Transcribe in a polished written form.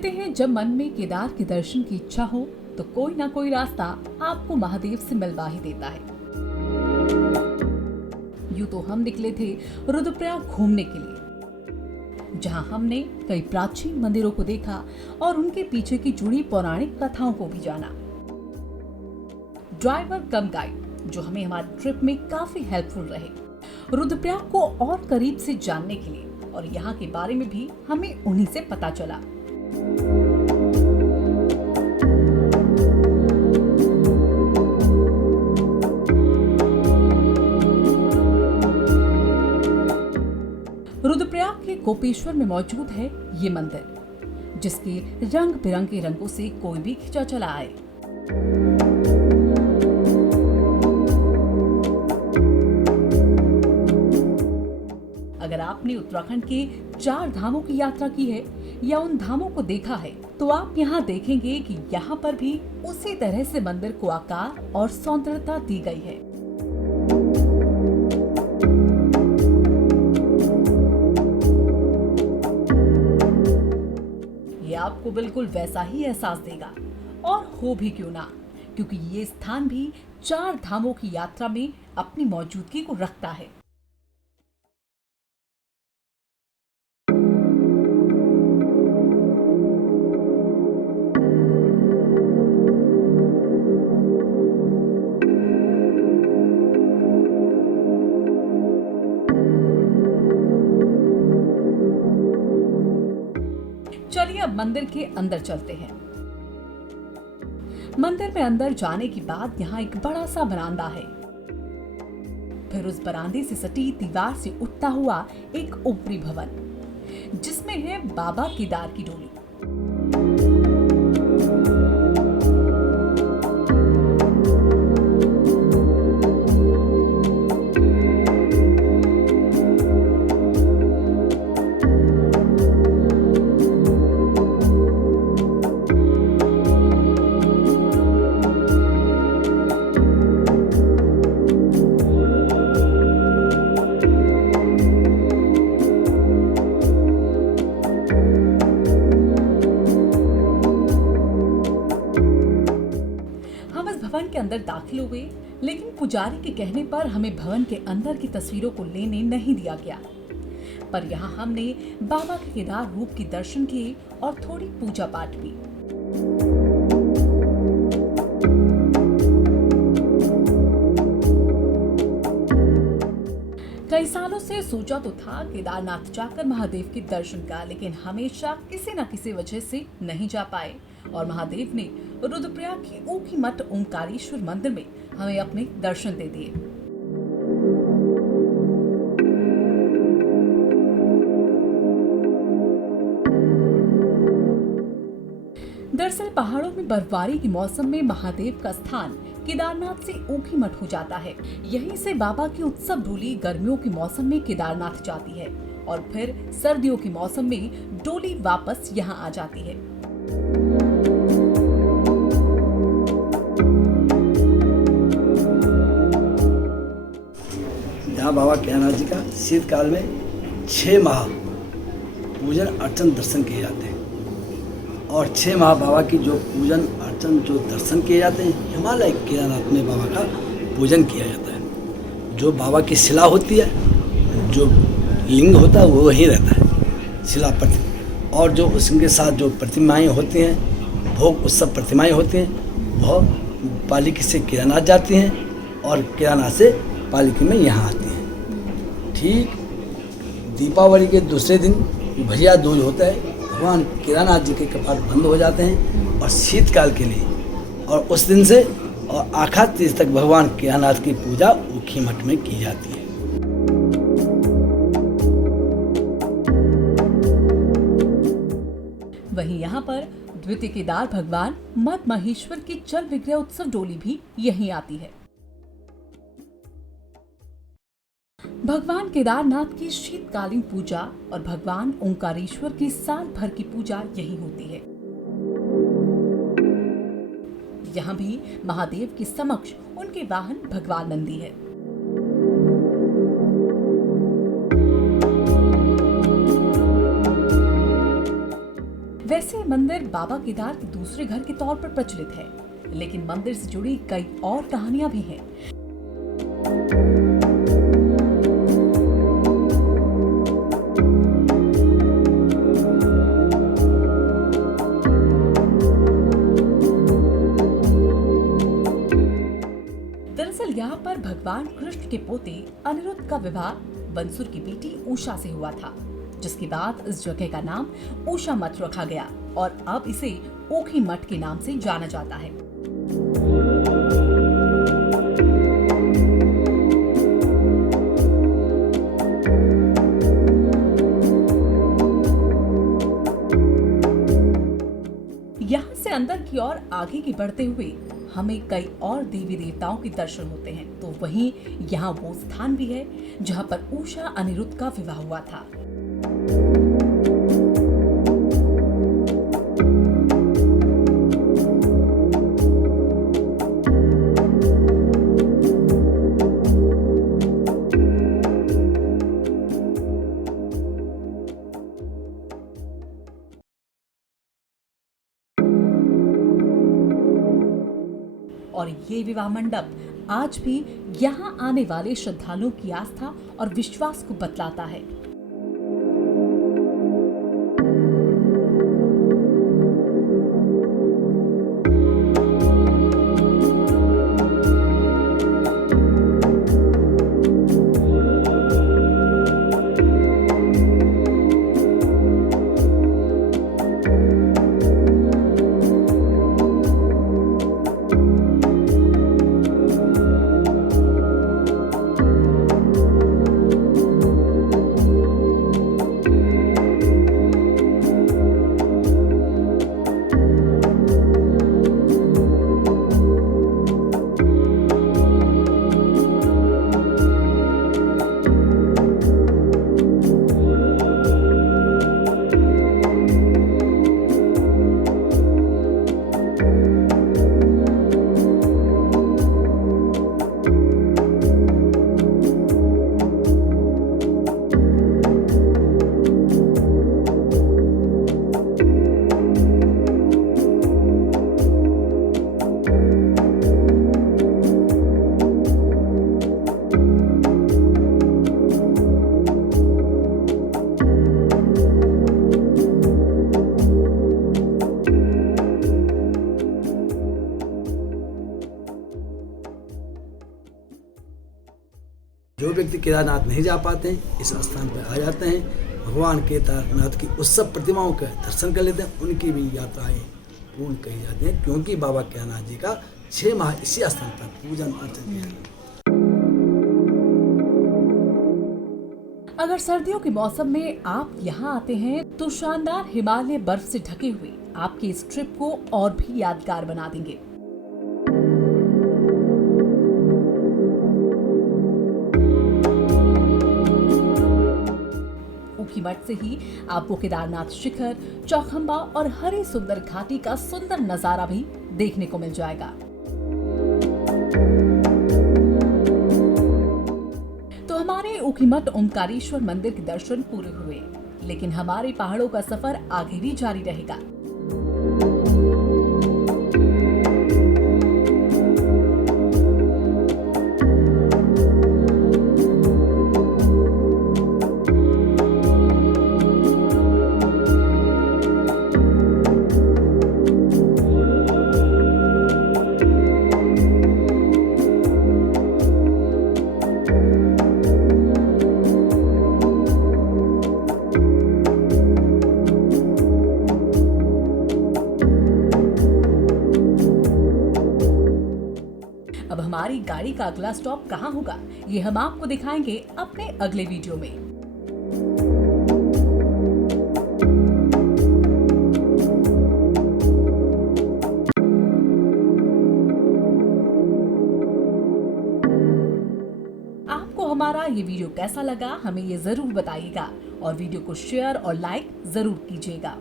कहते हैं जब मन में केदार के दर्शन की इच्छा हो तो कोई ना कोई रास्ता आपको महादेव से मिलवा ही देता है। यूं तो हम निकले थे रुद्रप्रयाग घूमने के लिए, जहां हमने कई प्राचीन मंदिरों को देखा और उनके पीछे की जुड़ी पौराणिक कथाओं को भी जाना। ड्राइवर कम गाइड जो हमें हमारी ट्रिप में काफी हेल्पफुल रहे, रुद्रप्रयाग को और करीब से जानने के लिए, और यहाँ के बारे में भी हमें उन्हीं से पता चला। रुद्रप्रयाग के गोपेश्वर में मौजूद है ये मंदिर, जिसके रंग बिरंगे रंगों से कोई भी खिंचा चला आए। अगर आपने उत्तराखंड के 4 धामों की यात्रा की है या उन धामों को देखा है, तो आप यहाँ देखेंगे कि यहाँ पर भी उसी तरह से मंदिर को आकार और सौंदर्यता दी गई है। ये आपको बिल्कुल वैसा ही एहसास देगा, और हो भी क्यों ना, क्योंकि ये स्थान भी 4 धामों की यात्रा में अपनी मौजूदगी को रखता है। चलिए अब मंदिर के अंदर चलते हैं। मंदिर में अंदर जाने के बाद यहाँ एक बड़ा सा बरामदा है। फिर उस बरामदे से सटी दीवार से उठता हुआ एक ऊपरी भवन, जिसमें है बाबा केदार की डोली। भवन के अंदर दाखिल हुए, लेकिन पुजारी के कहने पर हमें भवन के अंदर की तस्वीरों को लेने नहीं दिया गया। पर यहाँ हमने बाबा के केदार रूप के दर्शन किए और थोड़ी पूजा पाठ भी। कई सालों से सोचा तो था केदारनाथ जाकर महादेव के दर्शन का, लेकिन हमेशा किसी न किसी वजह से नहीं जा पाए, और महादेव ने रुद्रप्रयाग की ऊखीमठ ओंकारेश्वर मंदिर में हमें अपने दर्शन दे दिए। दरअसल पहाड़ों में बर्फबारी के मौसम में महादेव का स्थान केदारनाथ से ऊखीमठ हो जाता है। यहीं से बाबा की उत्सव डोली गर्मियों के मौसम में केदारनाथ जाती है, और फिर सर्दियों के मौसम में डोली वापस यहाँ आ जाती है। यहाँ बाबा केदारनाथ जी का शीतकाल में 6 माह पूजन अर्चन दर्शन किए जाते हैं, और 6 माह बाबा की जो पूजन अर्चन जो दर्शन किए जाते हैं, हिमालय केदारनाथ में बाबा का पूजन किया जाता है। जो बाबा की शिला होती है, जो लिंग होता है, वो वहीं रहता है, शिला प्रतिमा, और जो उसके साथ जो प्रतिमाएँ होती हैं, भोग उत्सव प्रतिमाएँ होती हैं, वह पालिकी से केदारनाथ जाती हैं और केदारनाथ से पालिकी में यहाँ आती हैं। ठीक दीपावली के दूसरे दिन भैया दूज होता है, भगवान केदारनाथ जी के कपाट बंद हो जाते हैं, और शीतकाल के लिए, और उस दिन से और आखा तीज तक भगवान केदारनाथ की पूजा ऊखीमठ में की जाती है। वहीं यहाँ पर द्वितीय केदार भगवान मद महेश्वर की जल विग्रह उत्सव डोली भी यहीं आती है। भगवान केदारनाथ की शीतकालीन पूजा और भगवान ओंकारेश्वर की साल भर की पूजा यही होती है। यहाँ भी महादेव के समक्ष उनके वाहन भगवान नंदी है। वैसे वैसे ये मंदिर बाबा केदार के दूसरे घर के तौर पर प्रचलित है, लेकिन मंदिर से जुड़ी कई और कहानियां भी हैं। दरअसल यहाँ पर भगवान कृष्ण के पोते अनिरुद्ध का विवाह बंसुर की बेटी उषा से हुआ था, जिसके बाद इस जगह का नाम उषा मठ रखा गया और अब इसे ऊखी मठ के नाम से जाना जाता है। यहाँ से अंदर की ओर आगे की बढ़ते हुए हमें कई और देवी देवताओं के दर्शन होते हैं। तो वहीं यहाँ वो स्थान भी है जहाँ पर उषा अनिरुद्ध का विवाह हुआ था। और ये विवाह मंडप आज भी यहाँ आने वाले श्रद्धालुओं की आस्था और विश्वास को बतलाता है। जो व्यक्ति केदारनाथ नहीं जा पाते हैं, इस स्थान पर आ जाते हैं, भगवान केदारनाथ की उस सब प्रतिमाओं के दर्शन कर लेते हैं, उनकी भी यात्राएं पूर्ण कही जाती हैं, क्योंकि बाबा केदारनाथ जी का 6 माह इसी स्थान पर पूजन अर्चन किया। अगर सर्दियों के मौसम में आप यहाँ आते हैं तो शानदार हिमालय बर्फ से ढके हुए आपके इस ट्रिप को और भी यादगार बना देंगे। ऊखी मठ से ही आपको केदारनाथ शिखर, चौखंबा और हरी सुंदर घाटी का सुंदर नजारा भी देखने को मिल जाएगा। तो हमारे ऊखी मठ ओंकारेश्वर मंदिर के दर्शन पूरे हुए, लेकिन हमारे पहाड़ों का सफर आगे भी जारी रहेगा। अब हमारी गाड़ी का अगला स्टॉप कहाँ होगा, ये हम आपको दिखाएंगे अपने अगले वीडियो में। आपको हमारा ये वीडियो कैसा लगा, हमें ये जरूर बताइएगा और वीडियो को शेयर और लाइक जरूर कीजिएगा।